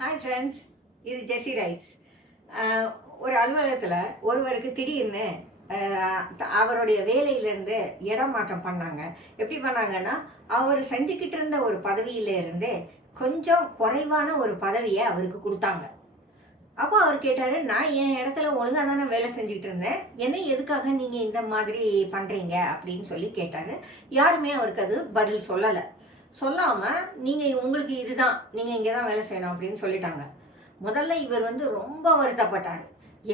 Hi friends, இது ஜெஸி rice. ஒரு அலுவலகத்தில் ஒருவருக்கு திடீர்னு அவருடைய வேலையிலேருந்து இடம் மாற்றம் பண்ணாங்க. எப்படி பண்ணாங்கன்னா, அவர் செஞ்சுக்கிட்டு இருந்த ஒரு பதவியிலேருந்து கொஞ்சம் குறைவான ஒரு பதவியை அவருக்கு கொடுத்தாங்க. அப்போ அவர் கேட்டார், நான் என் இடத்துல ஒழுங்காக தானே வேலை செஞ்சுக்கிட்டு இருந்தேன், என்ன எதுக்காக நீங்கள் இந்த மாதிரி பண்ணுறீங்க அப்படின்னு சொல்லி கேட்டார். யாருமே அவருக்கு அது பதில் சொல்லலை. சொல்லாமல் நீங்கள் உங்களுக்கு இதுதான், நீங்கள் இங்கே தான் வேலை செய்யணும் அப்படின்னு சொல்லிட்டாங்க. முதல்ல இவர் ரொம்ப வருத்தப்பட்டார்.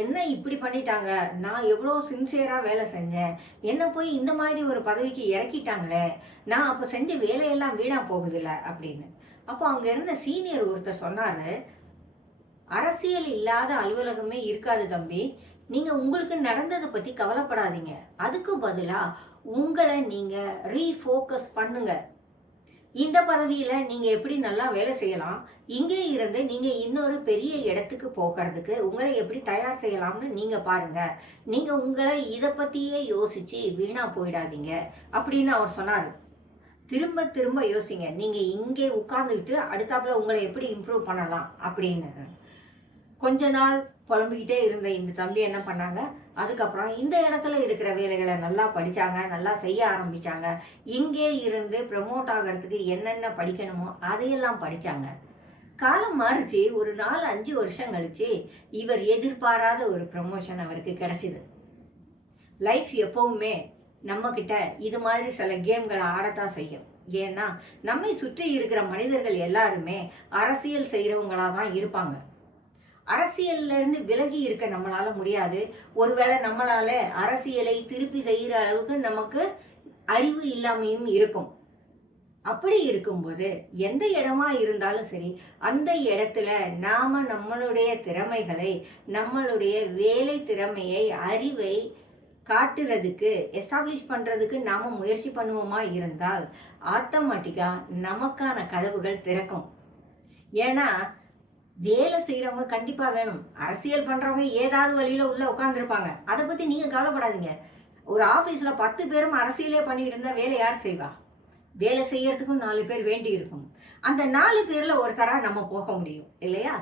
என்ன இப்படி பண்ணிட்டாங்க, நான் எவ்வளோ சின்சியராக வேலை செஞ்சேன், என்ன போய் இந்த மாதிரி ஒரு பதவிக்கு இறக்கிட்டாங்களே, நான் அப்போ செஞ்ச வேலையெல்லாம் வீணாக போகுதில்ல அப்படின்னு. அப்போ அங்கே இருந்த சீனியர் ஒருத்தர் சொன்னார், அரசியல் இல்லாத அலுவலகமே இருக்காது தம்பி, நீங்கள் உங்களுக்கு நடந்ததை பற்றி கவலைப்படாதீங்க, அதுக்கு பதிலாக உங்களை நீங்கள் ரீஃபோக்கஸ் பண்ணுங்க. இந்த பதவியில் நீங்கள் எப்படி நல்லா வேலை செய்யலாம், இங்கே இருந்து நீங்கள் இன்னொரு பெரிய இடத்துக்கு போகிறதுக்கு உங்களை எப்படி தயார் செய்யலாம்னு நீங்கள் பாருங்கள். நீங்கள் உங்களை இதை பற்றியே யோசித்து வீணாக போயிடாதீங்க அப்படின்னு அவர் சொன்னார். திரும்ப திரும்ப யோசிங்க, நீங்கள் இங்கே உட்கார்ந்துக்கிட்டு அடுத்தாப்புல உங்களை எப்படி இம்ப்ரூவ் பண்ணலாம் அப்படின்னு. கொஞ்ச நாள் புலம்பிக்கிட்டே இருந்த இந்த தம்பி என்ன பண்ணாங்க, அதுக்கப்புறம் இந்த இடத்துல இருக்கிற வேலைகளை நல்லா படித்தாங்க, நல்லா செய்ய ஆரம்பித்தாங்க. இங்கே இருந்து ப்ரமோட் ஆகிறதுக்கு என்னென்ன படிக்கணுமோ அதையெல்லாம் படித்தாங்க. காலம் மாறிச்சு. ஒரு 4-5 வருஷம் கழிச்சு இவர் எதிர்பாராத ஒரு ப்ரமோஷன் அவருக்கு கிடைச்சிது. லைஃப் எப்பவுமே நம்மக்கிட்ட இது மாதிரி சில கேம்களை ஆடத்தான் செய்யும். ஏன்னா நம்மை சுற்றி இருக்கிற மனிதர்கள் எல்லாருமே அரசியல் செய்கிறவங்களாக தான் இருப்பாங்க. அரசியல்லேருந்து விலகி இருக்க நம்மளால முடியாது. ஒருவேளை நம்மளால அரசியலை திருப்பி செய்கிற அளவுக்கு நமக்கு அறிவு இல்லாமையும் இருக்கும். அப்படி இருக்கும்போது எந்த இடமா இருந்தாலும் சரி, அந்த இடத்துல நாம் நம்மளுடைய திறமைகளை, நம்மளுடைய வேலை திறமையை, அறிவை காட்டுறதுக்கு, எஸ்டாப்ளிஷ் பண்ணுறதுக்கு நாம் முயற்சி பண்ணுவோமா இருந்தால் ஆட்டோமேட்டிக்காக நமக்கான கதவுகள் திறக்கும். ஏன்னா வேலை செய்கிறவங்க கண்டிப்பாக வேணும். அரசியல் பண்ணுறவங்க ஏதாவது வழியில் உள்ளே உட்காந்துருப்பாங்க. அதை பற்றி நீங்கள் கவலைப்படாதீங்க. ஒரு ஆஃபீஸில் 10 பேரும் அரசியலே பண்ணிக்கிட்டு இருந்தால் வேலை யார் செய்வா? வேலை செய்யறதுக்கும் 4 பேர் வேண்டி இருக்கும். அந்த 4 பேரில் ஒருத்தராக நம்ம போக முடியும் இல்லையா?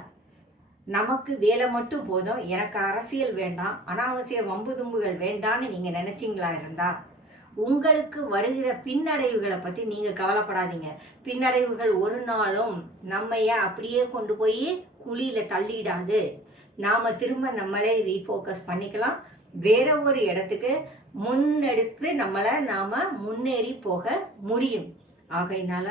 நமக்கு வேலை மட்டும் போதும், எனக்கு அரசியல் வேண்டாம், அனாவசிய வம்பு தும்புகள் வேண்டான்னு நீங்கள் நினச்சிங்களா இருந்தால் உங்களுக்கு வருகிற பின்னடைவுகளை பற்றி நீங்கள் கவலைப்படாதீங்க. பின்னடைவுகள் ஒரு நாளும் நம்மைய அப்படியே கொண்டு போய் குழியில் தள்ளிடாது. நாம் திரும்ப நம்மளே ரீஃபோக்கஸ் பண்ணிக்கலாம். வேற ஒரு இடத்துக்கு முன்னெடுத்து நம்மளை நாம் முன்னேறி போக முடியும். ஆகையினால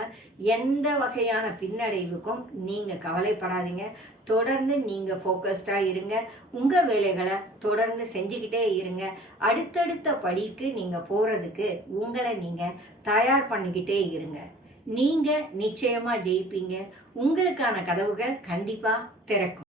எந்த வகையான பின்னடைவுக்கும் நீங்கள் கவலைப்படாதீங்க. தொடர்ந்து நீங்கள் ஃபோக்கஸ்டாக இருங்க. உங்கள் வேலைகளை தொடர்ந்து செஞ்சுக்கிட்டே இருங்க. அடுத்தடுத்த படிக்கு நீங்கள் போகிறதுக்கு உங்களை நீங்கள் தயார் பண்ணிக்கிட்டே இருங்க. நீங்கள் நிச்சயமாக ஜெயிப்பீங்க. உங்களுக்கான கதவுகள் கண்டிப்பாக திறக்கும்.